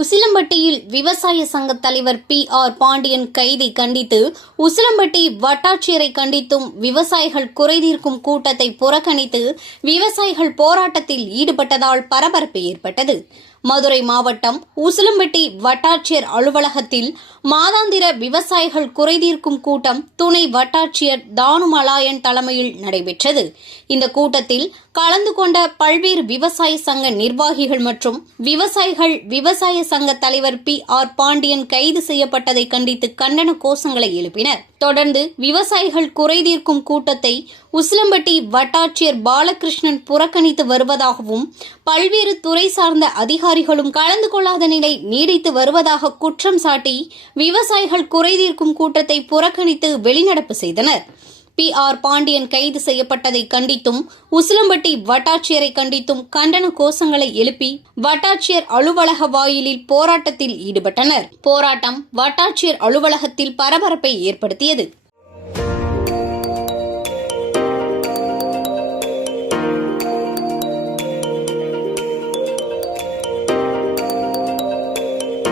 உசிலம்பட்டியில் விவசாய சங்க தலைவர் PR பாண்டியன் கைதை கண்டித்து உசிலம்பட்டி வட்டாட்சியரை கண்டித்தும் விவசாயிகள் குறைதீர்க்கும் கூட்டத்தை புறக்கணித்து விவசாயிகள் போராட்டத்தில் ஈடுபட்டதால் பரபரப்பு ஏற்பட்டது. மதுரை மாவட்டம் உசிலம்பட்டி வட்டாட்சியர் அலுவலகத்தில் மாதாந்திர விவசாயிகள் குறைதீர்க்கும் கூட்டம் துணை வட்டாட்சியர் தானுமலாயன் தலைமையில் நடைபெற்றது. இந்த கூட்டத்தில் கலந்து கொண்ட பல்வேறு விவசாய சங்க நிர்வாகிகள் மற்றும் விவசாயிகள் விவசாய சங்க தலைவர் PR பாண்டியன் கைது செய்யப்பட்டதை கண்டித்து கண்டன கோஷங்களை எழுப்பினர். தொடர்ந்து விவசாயிகள் குறைதீர்க்கும் கூட்டத்தை உசிலம்பட்டி வட்டாட்சியர் பாலகிருஷ்ணன் புறக்கணித்து வருவதாகவும் பல்வேறு துறை சார்ந்த அதிகாரிகளும் கலந்து கொள்ளாத நிலை நீடித்து வருவதாக குற்றம் சாட்டி விவசாயிகள் குறைதீர்க்கும் கூட்டத்தை புறக்கணித்து வெளிநடப்பு செய்தனர். PR பாண்டியன் கைது செய்யப்பட்டதை கண்டித்தும் உசிலம்பட்டி வட்டாட்சியரை கண்டித்தும் கண்டன கோஷங்களை எழுப்பி வட்டாட்சியர் அலுவலக வாயிலில் போராட்டத்தில் ஈடுபட்டனர். போராட்டம் வட்டாட்சியர் அலுவலகத்தில் பரபரப்பை ஏற்படுத்தியது.